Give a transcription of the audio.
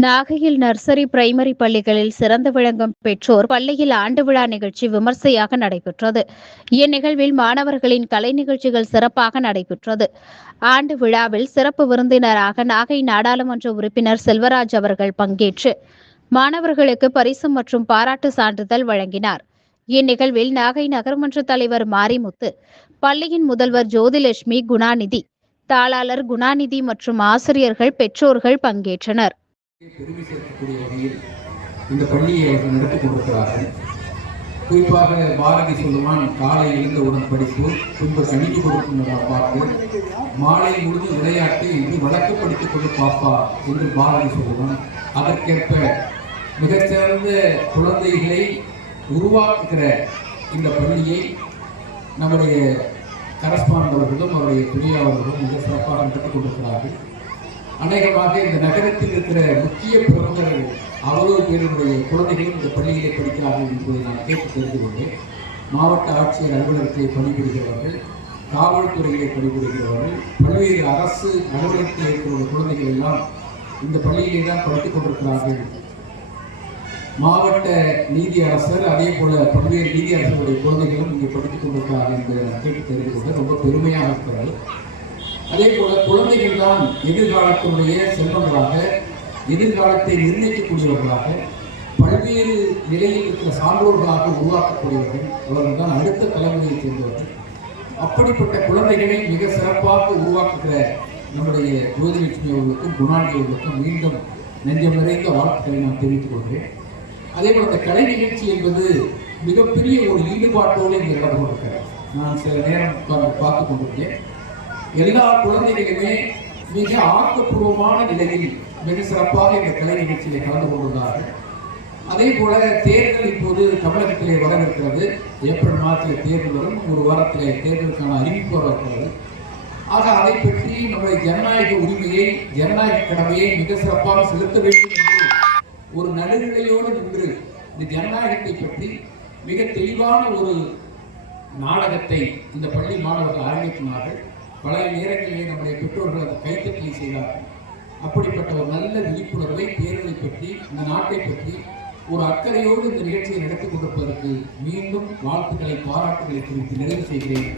நாகையில் nursery primary பள்ளிகளில் சிறந்து விளங்கும் பெற்றோர் பள்ளியில் ஆண்டு விழா நிகழ்ச்சி விமர்சையாக நடைபெற்றது. இந்நிகழ்வில் மாணவர்களின் கலை நிகழ்ச்சிகள் சிறப்பாக நடைபெற்றது. ஆண்டு விழாவில் சிறப்பு விருந்தினராக நாகை நாடாளுமன்ற உறுப்பினர் செல்வராஜ் அவர்கள் பங்கேற்று மாணவர்களுக்கு பரிசு மற்றும் பாராட்டு சான்றிதழ் வழங்கினார். இந்நிகழ்வில் நாகை நகர்மன்ற தலைவர் மாரிமுத்து, பள்ளியின் முதல்வர் ஜோதிலட்சுமி, குணாநிதி, தாளாளர் குணாநிதி மற்றும் ஆசிரியர்கள், பெற்றோர்கள் பங்கேற்றனர். பெருமை சேர்க்கக்கூடிய வகையில் இந்த பள்ளியை அவர்கள் நடத்தி கொண்டிருக்கிறார்கள். குறிப்பாக பாரதி சொல்லுவான், காலை எழுந்தவுடன் படிப்பு, பின்பு கணிப்பு கொடுக்கும் பாட்டு, மாலை முடிந்து விளையாட்டு என்று வழக்கப்படுத்திக் கொண்டு பாப்பா என்று பாரதி சொல்லுவான். அதற்கேற்ப மிகச்சிறந்த குழந்தைகளை உருவாக்குகிற இந்த பள்ளியை நம்முடைய கரஸ்பாண்ட் அவர்களும் அவருடைய துணையாளர்களும் மிக சிறப்பாக நடத்தி கொண்டிருக்கிறார்கள். அநேகமாக இந்த நகரத்தில் இருக்கிற முக்கிய பிரமுகர்கள் அவ்வளவு பேருடைய குழந்தைகளும் இந்த பள்ளியிலே படிக்கிறார்கள் என்பதை நான் கேட்டு தெரிந்து கொண்டேன். மாவட்ட ஆட்சியர் அலுவலகத்தை பணிபுரிகிறவர்கள், காவல்துறையிலே பணிபுரிகிறவர்கள், பல்வேறு அரசு அலுவலகத்தில் இருக்கிற குழந்தைகள் எல்லாம் இந்த பள்ளியிலே தான் படித்துக் கொண்டிருக்கிறார்கள். மாவட்ட நீதி அரசர், அதே போல பல்வேறு நீதி அரசருடைய குழந்தைகளும் இங்கே படித்துக் கொண்டிருக்கிறார்கள் என்பதை நான் கேட்டு தெரிந்து கொண்டேன். ரொம்ப பெருமையாக இருக்கிறது. அதே போல குழந்தைகள் தான் எதிர்காலத்தினுடைய செல்வங்களாக, எதிர்காலத்தை நிர்ணயிக்கக்கூடியவர்களாக, பல்வேறு நிலையில் இருக்கிற சான்றோர்களாக உருவாக்கக்கூடியவர்கள். அவர்கள் தான் அடுத்த தலைமுறையை சேர்ந்தவர்கள். அப்படிப்பட்ட குழந்தைகளை மிக சிறப்பாக உருவாக்குகிற நம்முடைய ஜோதிலட்சுமி அவர்களுக்கும் குணாநிதி அவர்களுக்கும் மீண்டும் நெஞ்சம் நிறைந்த வாழ்த்துக்களை நான் தெரிவித்துக் கொள்கிறேன். அதே போல இந்த கலை நிகழ்ச்சி என்பது மிகப்பெரிய ஒரு ஈடுபாட்டோடு இங்கே நடந்து கொண்டிருக்கிறேன். நான் சில நேரம் பார்த்து கொண்டிருக்கேன். எல்லா குழந்தைகளுமே மிக ஆக்கப்பூர்வமான நிலையில் மிக சிறப்பாக இந்த கலை நிகழ்ச்சியிலே கலந்து கொண்டுள்ளார்கள். அதே போல தேர்தல் இப்போது தமிழகத்திலே வரவிருக்கிறது. ஏப்ரல் மாதத்தில் தேர்தல் வரும். ஒரு வாரத்திலே தேர்தலுக்கான அறிவிப்பு வரவிருக்கிறது. ஆக அதை பற்றி நம்முடைய ஜனநாயக உரிமையை, ஜனநாயக கடமையை மிக சிறப்பாக செலுத்த வேண்டும் என்று ஒரு நடுநிலையோடு நின்று இந்த ஜனநாயகத்தை பற்றி மிக தெளிவான ஒரு நாடகத்தை இந்த பள்ளி மாணவர்கள் அரங்கேற்றினார்கள். பல நேரங்களிலே நம்முடைய பெற்றோர்கள் அதை கைத்தட்டலை செய்தார்கள். அப்படிப்பட்ட ஒரு நல்ல விழிப்புணர்வை, தேர்தலை பற்றி, இந்த நாட்டை பற்றி ஒரு அக்கறையோடு இந்த நிகழ்ச்சியை நடத்தி கொண்டிருப்பதற்கு மீண்டும் வாழ்த்துக்களை, பாராட்டுகளை குறித்து நிறைவு செய்கிறேன்.